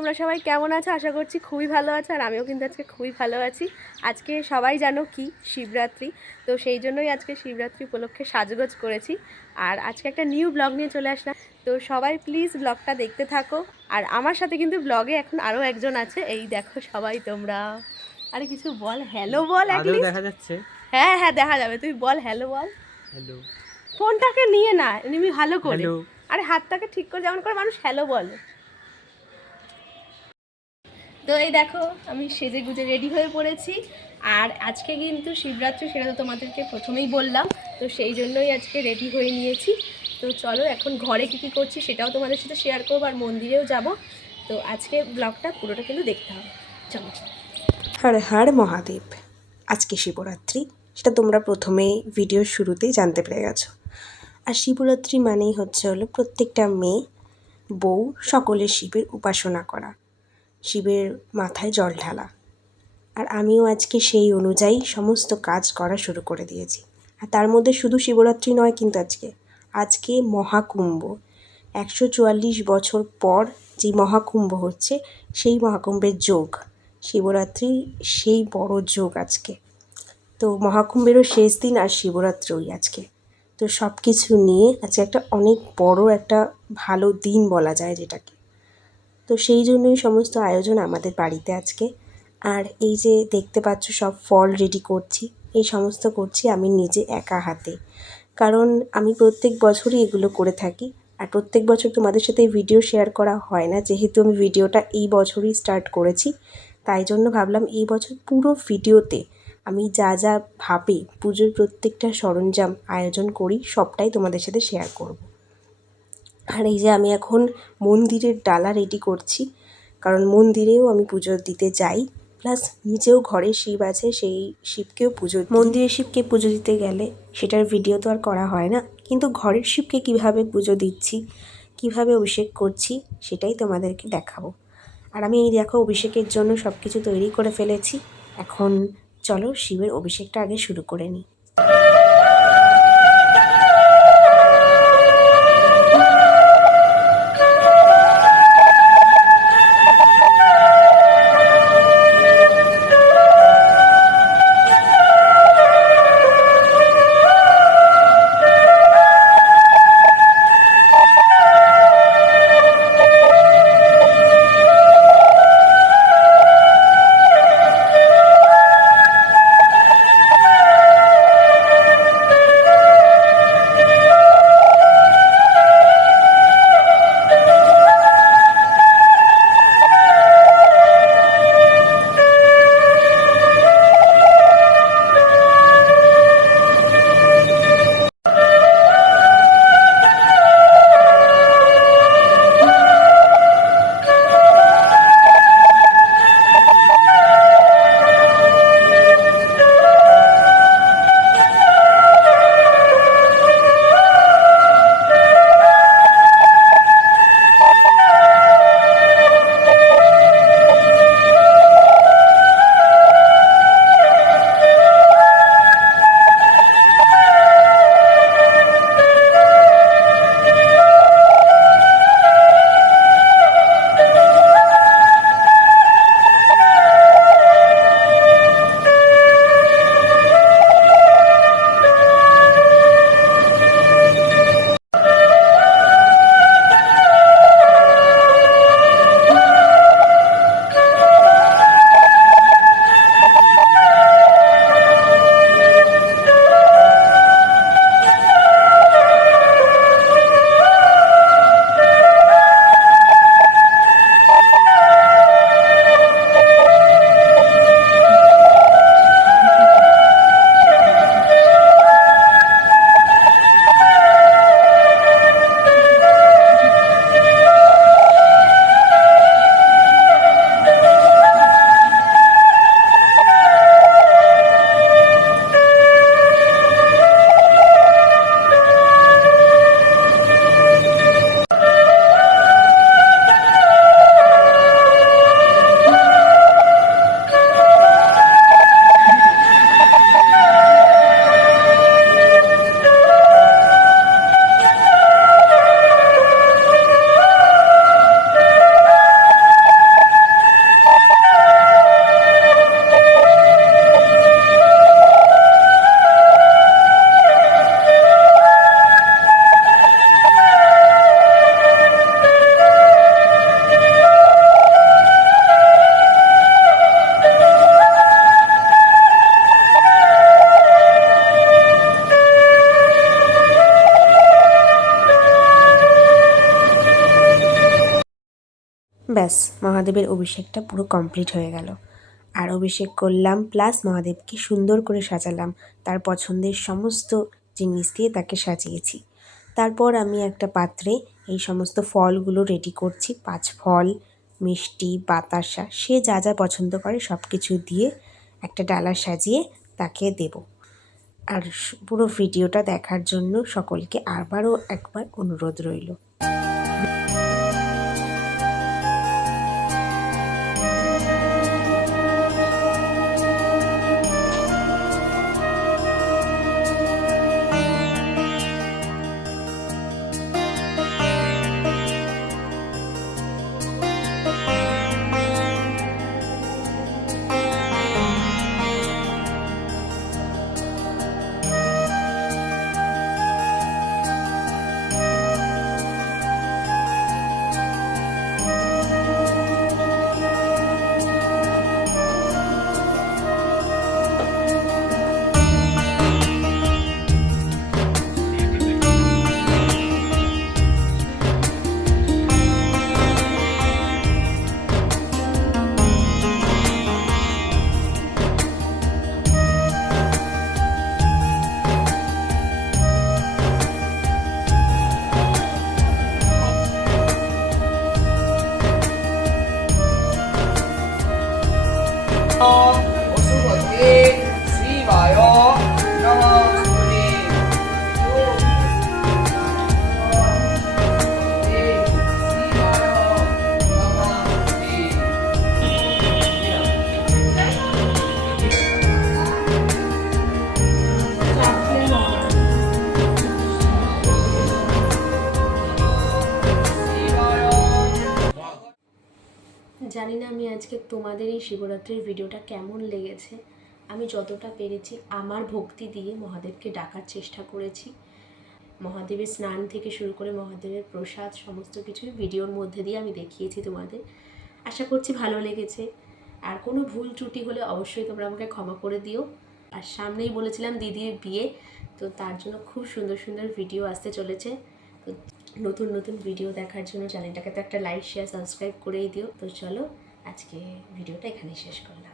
তোমরা সবাই কেমন আছো? আশা করছি খুবই ভালো আছো আর আমিও কিন্তু আজকে খুবই ভালো আছি। আজকে সবাই জানো কি? শিবরাত্রি। তো সেই জন্যই আজকে শিবরাত্রি উপলক্ষে সাজগোজ করেছি। আর আজকে একটা নিউ ব্লগ নিয়ে চলে আসলাম। তো সবাই প্লিজ ব্লগটা দেখতে থাকো। আর আমার সাথে কিন্তু ব্লগে এখন আরও একজন আছে। এই দেখো সবাই তোমরা। আরে কিছু বল হ্যালো বল দেখা যাচ্ছে। হ্যাঁ হ্যাঁ দেখা যাবে। তুই বল হ্যালো বল। হ্যালো ফোনটাকে নিয়ে না এমনি ভালো করে। আরে হাতটাকে ঠিক করে যেমন করে মানুষ হ্যালো বলে। তো এই দেখো, আমি সেজে গুজে রেডি হয়ে পড়েছি। আর আজকে কিন্তু শিবরাত্রি, সেটা তো তোমাদেরকে প্রথমেই বললাম। তো সেই জন্যই আজকে রেডি হয়ে নিয়েছি। তো চলো, এখন ঘরে কী কী করছি সেটাও তোমাদের সাথে শেয়ার করব আর মন্দিরেও যাব। তো আজকে ব্লগটা পুরোটা কিন্তু দেখতে হবে। চলো। হর হর মহাদেব। আজকে শিবরাত্রি, সেটা তোমরা প্রথমে ভিডিওর শুরুতেই জানতে পেরে গেছো। আর শিবরাত্রি মানেই হচ্ছে হলো প্রত্যেকটা মেয়ে, বউ, সকলের শিবের উপাসনা করা। শিবের মাথায় জল ঢালা। আর আমিও আজকে সেই অনুযায়ী সমস্ত কাজ করা শুরু করে দিয়েছি। আর তার মধ্যে শুধু শিবরাত্রি নয় কিন্তু আজকে আজকে মহাকুম্ভ। একশো চুয়াল্লিশ বছর পর যে মহাকুম্ভ হচ্ছে, সেই মহাকুম্ভের যোগ, শিবরাত্রি সেই বড় যোগ আজকে। তো মহাকুম্ভেরও শেষ দিন আর শিবরাত্রিই আজকে। তো সব কিছু নিয়ে আজকে একটা অনেক বড় একটা ভালো দিন বলা যায় যেটাকে। তো সেই জন্যই সমস্ত আয়োজন আমাদের বাড়িতে আজকে। আর এই যে দেখতে পাচ্ছ সব ফল রেডি করছি, এই সমস্ত করছি আমি নিজে একা হাতে। কারণ আমি প্রত্যেক বছরই এগুলো করে থাকি, আর প্রত্যেক বছর তোমাদের সাথে ভিডিও শেয়ার করা হয় না। যেহেতু আমি ভিডিওটা এই বছরই স্টার্ট করেছি, তাই জন্য ভাবলাম এই বছর পুরো ভিডিওতে আমি যা যা ভাবে, পুজোর প্রত্যেকটা সরঞ্জাম আয়োজন করি, সবটাই তোমাদের সাথে শেয়ার করব। আর এই যে আমি এখন মন্দিরের ডালা রেডি করছি, কারণ মন্দিরেও আমি পুজো দিতে যাই প্লাস নিজেও ঘরে শিব আছে, সেই শিবকেও পুজো মন্দিরে শিবকে পুজো দিতে গেলে সেটার ভিডিও তো আর করা হয় না, কিন্তু ঘরের শিবকে কীভাবে পুজো দিচ্ছি, কীভাবে অভিষেক করছি, সেটাই তোমাদেরকে দেখাবো। আর আমি এই দেখো অভিষেকের জন্য সব কিছু তৈরি করে ফেলেছি, এখন চলো শিবের অভিষেকটা আগে শুরু করে নিই। ব্যাস, মহাদেবের অভিষেকটা পুরো কমপ্লিট হয়ে গেল। আর অভিষেক করলাম প্লাস মহাদেবকে সুন্দর করে সাজালাম। তার পছন্দের সমস্ত জিনিস দিয়ে তাকে সাজিয়েছি। তারপর আমি একটা পাত্রে এই সমস্ত ফলগুলো রেডি করছি। পাঁচ ফল, মিষ্টি, বাতাসা, সে যা যা পছন্দ করে সব কিছু দিয়ে একটা ডালা সাজিয়ে তাকে দেব। আর পুরো ভিডিওটা দেখার জন্য সকলকে আবারও একবার অনুরোধ রইল। 어서 어수거지 주의하여 জানি না আমি আজকে তোমাদের এই শিবরাত্রির ভিডিওটা কেমন লেগেছে। আমি যতটা পেরেছি আমার ভক্তি দিয়ে মহাদেবকে ডাকার চেষ্টা করেছি। মহাদেবের স্নান থেকে শুরু করে মহাদেবের প্রসাদ সমস্ত কিছুই ভিডিওর মধ্যে দিয়ে আমি দেখিয়েছি তোমাদের। আশা করছি ভালো লেগেছে। আর কোনো ভুল ত্রুটি হলে অবশ্যই তোমরা আমাকে ক্ষমা করে দিও। আর সামনেই বলেছিলাম দিদির বিয়ে, তো তার জন্য খুব সুন্দর সুন্দর ভিডিও আসতে চলেছে। তো নতুন নতুন ভিডিও দেখার জন্য চ্যানেলটাকে তো একটা লাইক শেয়ার সাবস্ক্রাইব করেই দিও। তো চলো, আজকে ভিডিওটা এখানেই শেষ করলাম।